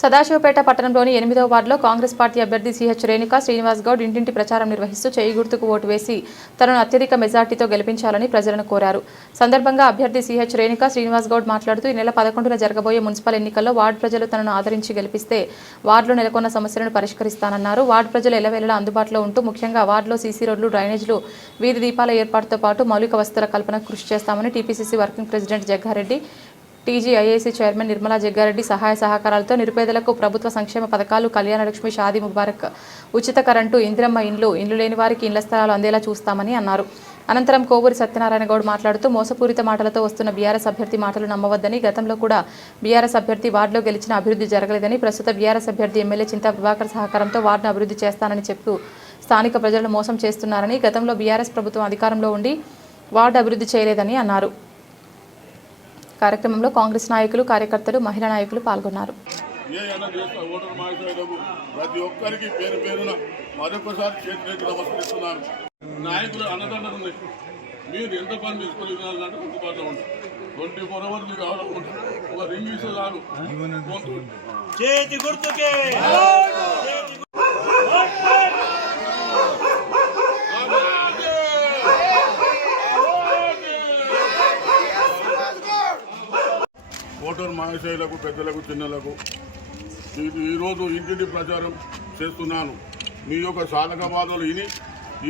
సదాశివపేట పట్టణంలోని 8వ వార్డులో కాంగ్రెస్ పార్టీ అభ్యర్థి సిహెచ్ రేణుకా శ్రీనివాస్ గౌడ్ ఇంటింటి ప్రచారం నిర్వహిస్తూ చేయి గుర్తుకు ఓటు వేసి తనను అత్యధిక మెజార్టీతో గెలిపించాలని ప్రజలను కోరారు. సందర్భంగా అభ్యర్థి సిహెచ్ రేణుకా శ్రీనివాస్ గౌడ్ మాట్లాడుతూ ఈ నెల 11న జరగబోయే మున్సిపల్ ఎన్నికల్లో వార్డు ప్రజలు తనను ఆదరించి గెలిపిస్తే వార్డులో నెలకొన్న సమస్యలను పరిష్కరిస్తానన్నారు. వార్డు ప్రజలు ఎల్లవేళలా అందుబాటులో ఉంటూ ముఖ్యంగా వార్డులో సీసీ రోడ్లు, డ్రైనేజీలు, వీధి దీపాల ఏర్పాటుతో పాటు మౌలిక వసతుల కల్పనకు కృషి చేస్తామని TPCC working president Jagga Reddy, TGIAC chairman Nirmala Jagga Reddy సహాయ సహకారాలతో నిరుపేదలకు ప్రభుత్వ సంక్షేమ పథకాలు, కళ్యాణలక్ష్మి, షాదీ ముబారక్, ఉచిత కరెంటు, ఇందిరమ్మ ఇండ్లు లేని వారికి ఇండ్ల స్థలాలు అందేలా చూస్తామని అన్నారు. అనంతరం కోవూరి సత్యనారాయణ గౌడ్ మాట్లాడుతూ మోసపూరిత మాటలతో వస్తున్న బీఆర్ఎస్ అభ్యర్థి మాటలు నమ్మవద్దని, గతంలో కూడా బీఆర్ఎస్ అభ్యర్థి వార్డులో గెలిచిన అభివృద్ధి జరగలేదని, ప్రస్తుత బీఆర్ఎస్ అభ్యర్థి ఎమ్మెల్యే చింతా ప్రభాకర్ సహకారంతో వార్డును అభివృద్ధి చేస్తానని చెప్పు స్థానిక ప్రజలను మోసం చేస్తున్నారని, గతంలో బీఆర్ఎస్ ప్రభుత్వం అధికారంలో ఉండి వార్డు అభివృద్ధి చేయలేదని అన్నారు. కార్యక్రమంలో కాంగ్రెస్ నాయకులు, కార్యకర్తలు, మహిళా నాయకులు పాల్గొన్నారు. ప్రతి ఒక్కరికి పేరు పేరున మరొకసారి చేతులెత్తి నమస్కరిస్తున్నాను. నాయకులు అన్నదండలు ఉన్నాయి. మీరు ఎంత పని తీసుకొని అందుబాటులో ఉంటారు. 24 అవర్స్ మీకు కావాలనుకుంటారు. ఒక రింగ్ ఇస్తే చాలు. చేతి గుర్తుకే ఓటర్ మహాశయులకు, పెద్దలకు, చిన్నలకు ఈరోజు ఇంటింటి ప్రచారం చేస్తున్నాను. మీ యొక్క సాధక బాధలు విని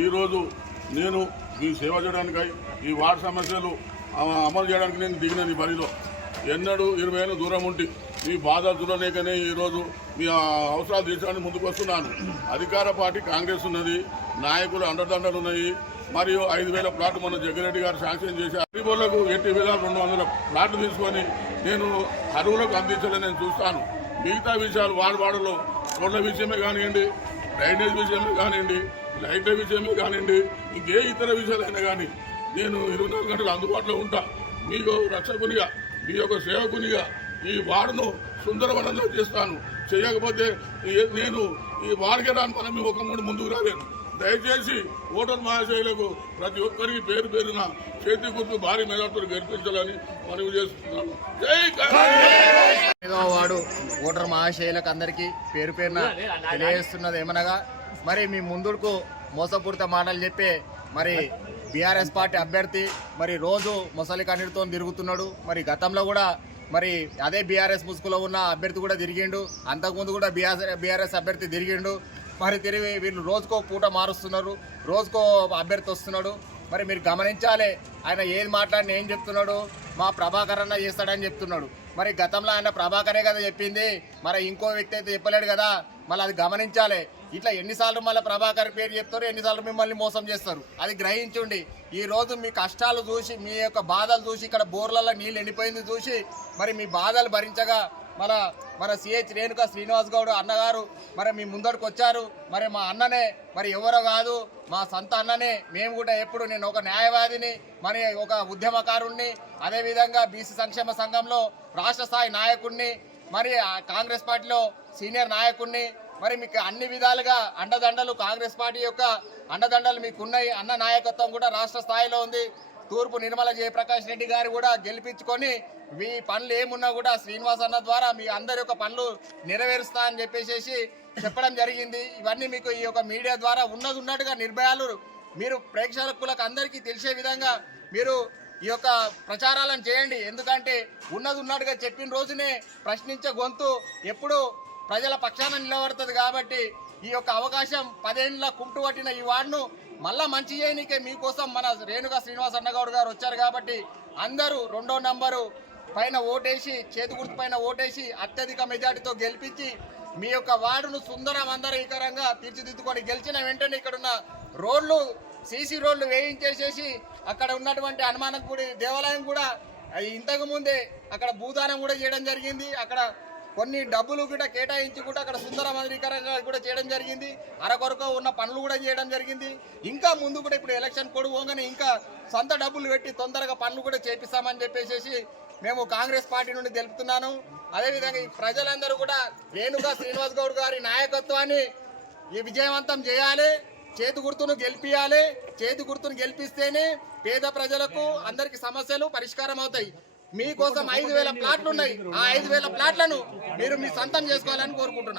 ఈరోజు నేను మీ సేవ చేయడానికై ఈ వార్డు సమస్యలు అమలు చేయడానికి నేను దిగిన ఈ బరిలో ఎన్నడూ 20 ఏళ్ళు దూరం ఉండి మీ బాధలు చూడలేకనే ఈరోజు మీ అవసరాలు తీర్చడానికి ముందుకు వస్తున్నాను. అధికార పార్టీ కాంగ్రెస్ ఉన్నది, నాయకులు అండదండలు ఉన్నాయి. మరియు 5,000 ప్లాట్లు మన జగ్గారెడ్డి గారు శాంక్షన్ చేశారు. గరీబులకు 8,200 ప్లాట్లు తీసుకొని నేను అరువులకు అందించాలని నేను చూస్తాను. మిగతా విషయాలు వార్డులో రోడ్ల విషయమే కానివ్వండి, డ్రైనేజ్ విషయమే కానివ్వండి, లైట్ల విషయమే కానివ్వండి, ఇంకే ఇతర విషయాలైనా కానీ నేను 24 గంటలు అందుబాటులో ఉంటా. మీకు రక్షకునిగా, మీ యొక్క సేవకునిగా ఈ వార్డును సుందరవనంలో చేస్తాను. చేయకపోతే నేను ఈ వార్డుకి రాని పని మీ ఒక ముందుకు రాలేను. దయచేసి ఓటర్ మహాశయులకు ప్రతి ఒక్కరికి పేరు పేరున చేతి గుర్తు భారీ మెజార్టీతో గెలిపించాలని మనవి చేస్తున్నాను. జై కాంగ్రెస్. వాడు ఓటర్ మహాశయులకు అందరికీ పేరు పేరున తెలియజేస్తున్నది ఏమనగా, మరి మీ ముందుకు మోసపూరిత మాటలు చెప్పే మరి బీఆర్ఎస్ పార్టీ అభ్యర్థి మరి రోజు మొసలి కన్నీటితో తిరుగుతున్నాడు. మరి గతంలో కూడా మరి అదే బీఆర్ఎస్ ముసుగులో ఉన్న అభ్యర్థి కూడా తిరిగిండు, అంతకుముందు కూడా బీఆర్ఎస్ అభ్యర్థి తిరిగిండు. మరి తిరిగి వీళ్ళు రోజుకో పూట మారుస్తున్నారు, రోజుకో అభ్యర్థి వస్తున్నాడు. మరి మీరు గమనించాలి, ఆయన ఏది మాట్లాడిన ఏం చెప్తున్నాడు, మా ప్రభాకర్ అన్న చేస్తాడని చెప్తున్నాడు. మరి గతంలో ఆయన ప్రభాకరే కదా చెప్పింది, మరి ఇంకో వ్యక్తి అయితే చెప్పలేడు కదా. మళ్ళీ అది గమనించాలి. ఇట్లా ఎన్నిసార్లు మళ్ళీ ప్రభాకర్ పేరు చెప్తారు, ఎన్నిసార్లు మిమ్మల్ని మోసం చేస్తారు, అది గ్రహించుండి. ఈరోజు మీ కష్టాలు చూసి, మీ యొక్క బాధలు చూసి, ఇక్కడ బోర్లలో నీళ్ళు ఎండిపోయింది చూసి మరి మీ బాధలు భరించగా మన సిహెచ్ రేణుకా శ్రీనివాస్ గౌడ్ అన్నగారు మరి మీ ముందరికి వచ్చారు. మరి మా అన్ననే, మరి ఎవరో కాదు, మా సొంత అన్ననే. మేము కూడా ఎప్పుడు నేను ఒక న్యాయవాదిని, మరి ఒక ఉద్యమకారుణ్ణి, అదేవిధంగా బీసీ సంక్షేమ సంఘంలో రాష్ట్ర స్థాయి నాయకుడిని, మరి కాంగ్రెస్ పార్టీలో సీనియర్ నాయకుడిని. మరి మీకు అన్ని విధాలుగా అండదండలు, కాంగ్రెస్ పార్టీ యొక్క అండదండలు మీకున్నాయి. అన్న నాయకత్వం కూడా రాష్ట్ర స్థాయిలో ఉంది. తూర్పు నిర్మల జయప్రకాష్ రెడ్డి గారు కూడా గెలిపించుకొని మీ పనులు ఏమున్నా కూడా శ్రీనివాస్ అన్న ద్వారా మీ అందరి యొక్క పనులు నెరవేరుస్తా అని చెప్పేసి చెప్పడం జరిగింది. ఇవన్నీ మీకు ఈ యొక్క మీడియా ద్వారా ఉన్నట్టుగా నిర్భయాలు మీరు ప్రేక్షకులకు అందరికీ తెలిసే విధంగా మీరు ఈ యొక్క ప్రచారాలను చేయండి. ఎందుకంటే ఉన్నట్టుగా చెప్పిన రోజునే ప్రశ్నించే గొంతు ఎప్పుడు ప్రజల పక్షాన నిలబడుతుంది. కాబట్టి ఈ యొక్క అవకాశం 10 ఏళ్ళ కుంటు పట్టిన ఈ వార్డును మళ్ళా మంచి చేయనికే మీకోసం మన రేణుకా శ్రీనివాస్ అన్నగౌడ్ గారు వచ్చారు. కాబట్టి అందరూ 2వ నంబరు పైన ఓటేసి, చేతి గుర్తు పైన ఓటేసి అత్యధిక మెజార్టీతో గెలిపించి మీ యొక్క వార్డును సుందరమందరీకరంగా తీర్చిదిద్దుకొని గెలిచిన వెంటనే ఇక్కడున్న రోడ్లు, సీసీ రోడ్లు వేయించేసేసి అక్కడ ఉన్నటువంటి హనుమాన్ గుడి దేవాలయం కూడా ఇంతకు ముందే అక్కడ భూదానం కూడా చేయడం జరిగింది. అక్కడ కొన్ని డబ్బులు కూడా కేటాయించి కూడా అక్కడ సుందరమందరీకరంగా కూడా చేయడం జరిగింది. అరకొరకు ఉన్న పనులు కూడా చేయడం జరిగింది. ఇంకా ముందు కూడా ఇప్పుడు ఎలక్షన్ పొడుగుగానే ఇంకా సొంత డబ్బులు పెట్టి తొందరగా పనులు కూడా చేపిస్తామని చెప్పేసి మేము కాంగ్రెస్ పార్టీ నుండి తెలుపుతున్నాను. అదేవిధంగా ఈ ప్రజలందరూ కూడా రేణుకా శ్రీనివాస్ గౌడ్ గారి నాయకత్వాన్ని ఈ విజయవంతం చేయాలి. చేతి గుర్తును గెలిపియాలి. చేతి గుర్తును గెలిపిస్తేనే పేద ప్రజలకు అందరికి సమస్యలు పరిష్కారం అవుతాయి. మీకోసం 5,000 ప్లాట్లు ఉన్నాయి. ఆ 5,000 ప్లాట్లను మీరు మీ సొంతం చేసుకోవాలని కోరుకుంటున్నా.